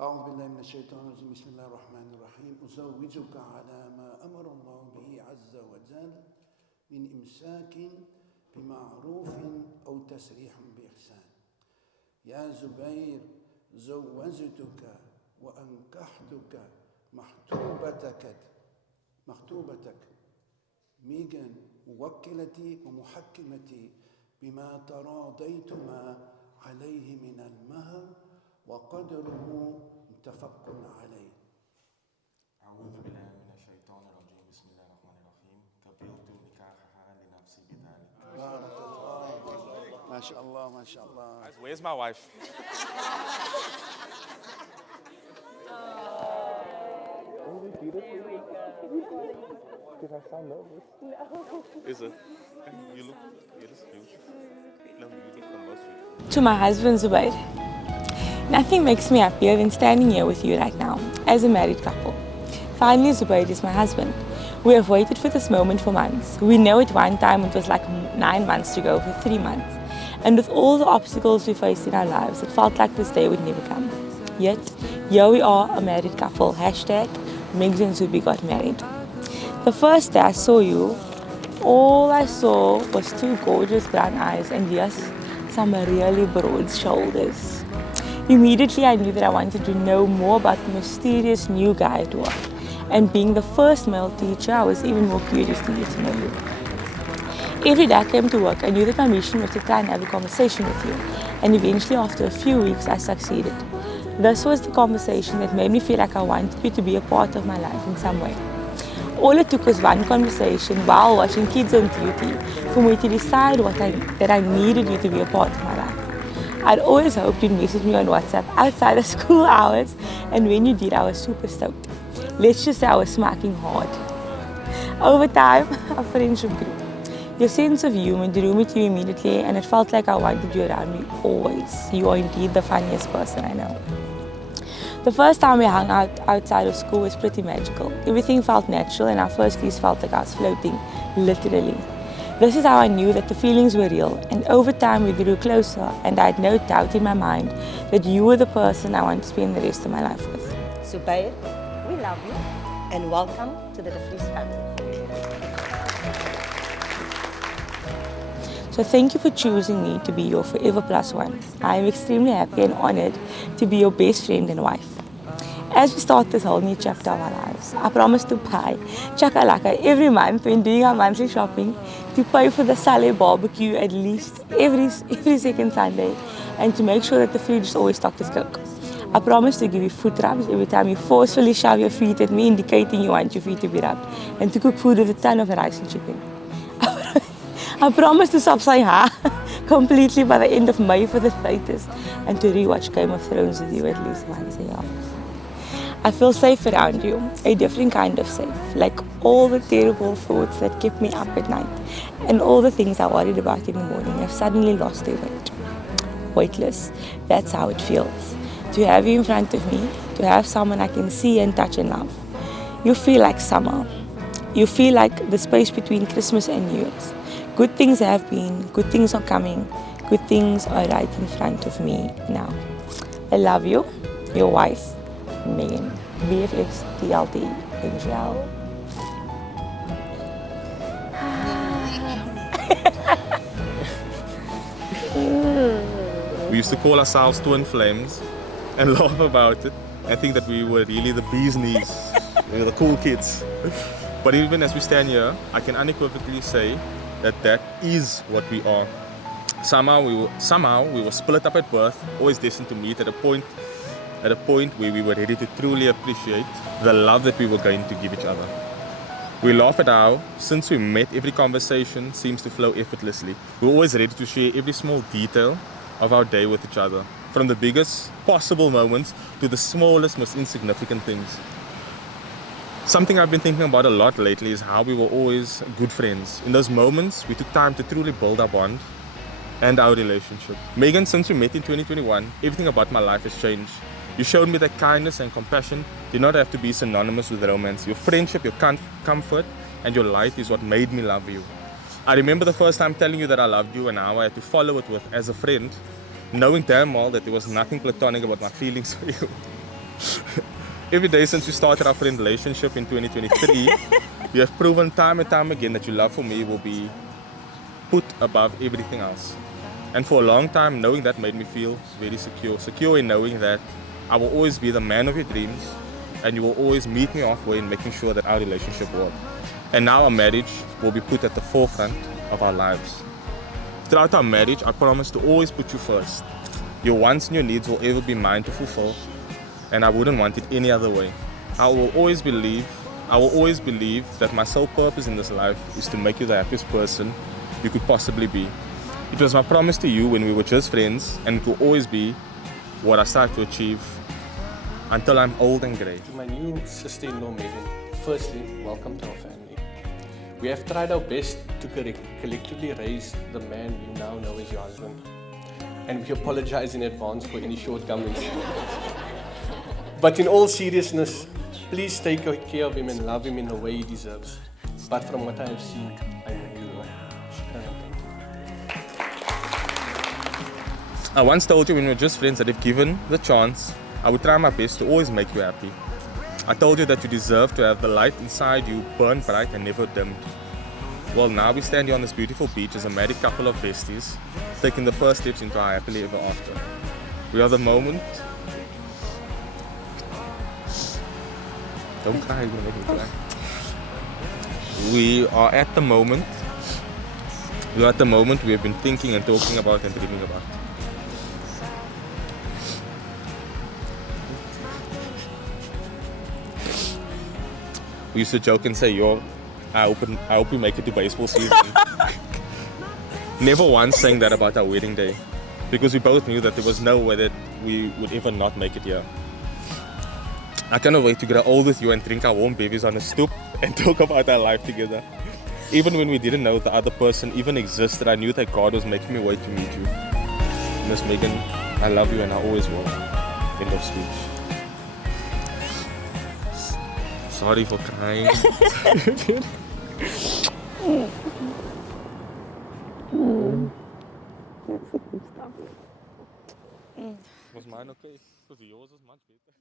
أعوذ بالله من الشيطان الرجيم بسم الله الرحمن الرحيم أزوجك على ما أمر الله به عز وجل من إمساك بمعروف أو تسريح بإحسان. يا زبير زوجتك وأنكحتك محتوبتك ميغان موكلتي ومحكمتي بما تراضيتما عليه من المهر وقدره متفق عليه. أعوذ بالله من الشيطان الرجيم بسم الله الرحمن الرحيم قبلت نكاحها لنفسي بذلك. بارك الله ما شاء الله ما شاء الله. Where's my wife? Did I sound nervous? No. Is it? You look no, you look the most beautiful. To my husband Zubair, nothing makes me happier than standing here with you right now as a married couple. Finally, Zubair is my husband. We have waited for this moment for months. We know at one time it was like 9 months to go, for 3 months. And with all the obstacles we faced in our lives, it felt like this day would never come. Yet, here we are, a married couple. Hashtag Meghan Zubair got married. The first day I saw you, all I saw was 2 gorgeous brown eyes and yes, some really broad shoulders. Immediately I knew that I wanted to know more about the mysterious new guy at work. And being the first male teacher, I was even more curious to get to know you. Every day I came to work, I knew that my mission was to try and have a conversation with you. And eventually after a few weeks, I succeeded. This was the conversation that made me feel like I wanted you to be a part of my life in some way. All it took was one conversation while watching Kids on duty for me to decide that I needed you to be a part of my life. I'd always hoped you'd message me on WhatsApp outside of school hours, and when you did, I was super stoked. Let's just say I was smacking hard. Over time, our friendship grew. Your sense of humor drew me to you immediately, and it felt like I wanted you around me always. You are indeed the funniest person I know. The first time we hung out outside of school was pretty magical. Everything felt natural, and our first kiss felt like I was floating, literally. This is how I knew that the feelings were real, and over time we grew closer, and I had no doubt in my mind that you were the person I want to spend the rest of my life with. Zubair, we love you and welcome to the De Vries family. So thank you for choosing me to be your forever plus one. I am extremely happy and honored to be your best friend and wife. As we start this whole new chapter of our lives, I promise to buy chakalaka every month when doing our monthly shopping, to pay for the Saleh barbecue at least every second Sunday, and to make sure that the fridge is always stocked with Coke. I promise to give you foot rubs every time you forcefully shove your feet at me, indicating you want your feet to be rubbed, and to cook food with a ton of rice and chicken. I promise to stop saying ha completely by the end of May for the latest, and to rewatch Game of Thrones with you at least once a year. I feel safe around you, a different kind of safe, like all the terrible thoughts that kept me up at night and all the things I worried about in the morning have suddenly lost their weight. Weightless, that's how it feels. To have you in front of me, to have someone I can see and touch and love. You feel like summer. You feel like the space between Christmas and New Year's. Good things have been, good things are coming, good things are right in front of me now. I love you, your wife, Meghan, BFFs, TLT, NGL. We used to call ourselves twin flames and laugh about it and think that we were really the bee's knees. We were the cool kids. But even as we stand here, I can unequivocally say that is what we are. Somehow we were split up at birth, always destined to meet at a point where we were ready to truly appreciate the love that we were going to give each other. We laugh at how, since we met, every conversation seems to flow effortlessly. We're always ready to share every small detail of our day with each other, from the biggest possible moments to the smallest, most insignificant things. Something I've been thinking about a lot lately is how we were always good friends. In those moments, we took time to truly build our bond and our relationship. Meghan, since we met in 2021, everything about my life has changed. You showed me that kindness and compassion did not have to be synonymous with romance. Your friendship, your comfort, and your light is what made me love you. I remember the first time telling you that I loved you and how I had to follow it with as a friend, knowing damn well that there was nothing platonic about my feelings for you. Every day since we started our friend relationship in 2023, you have proven time and time again that your love for me will be put above everything else. And for a long time, knowing that made me feel very secure. Secure in knowing that I will always be the man of your dreams and you will always meet me halfway in making sure that our relationship works. And now our marriage will be put at the forefront of our lives. Throughout our marriage, I promise to always put you first. Your wants and your needs will ever be mine to fulfill, and I wouldn't want it any other way. I will always believe that my sole purpose in this life is to make you the happiest person you could possibly be. It was my promise to you when we were just friends, and it will always be what I strive to achieve until I'm old and grey. To my new sister-in-law Meghan, firstly, welcome to our family. We have tried our best to collectively raise the man you now know as your husband, and we apologize in advance for any shortcomings. But in all seriousness, please take care of him and love him in the way he deserves. But from what I have seen, I know you will. I once told you when we were just friends that if given the chance, I would try my best to always make you happy. I told you that you deserve to have the light inside you burn bright and never dimmed. Well, now we stand here on this beautiful beach as a married couple of besties, taking the first steps into our happily ever after. We are the moment. Don't cry, you're gonna make me cry. We are at the moment we have been thinking and talking about and dreaming about. We used to joke and say, I hope we make it to baseball season. Never once saying that about our wedding day, because we both knew that there was no way that we would ever not make it here. I cannot wait to grow old with you and drink our warm bevies on a stoop and talk about our life together. Even when we didn't know the other person even existed, I knew that God was making me wait to meet you. Miss Meghan, I love you and I always will. End of speech. Sorry for crying. Was mine okay? Because yours was much better.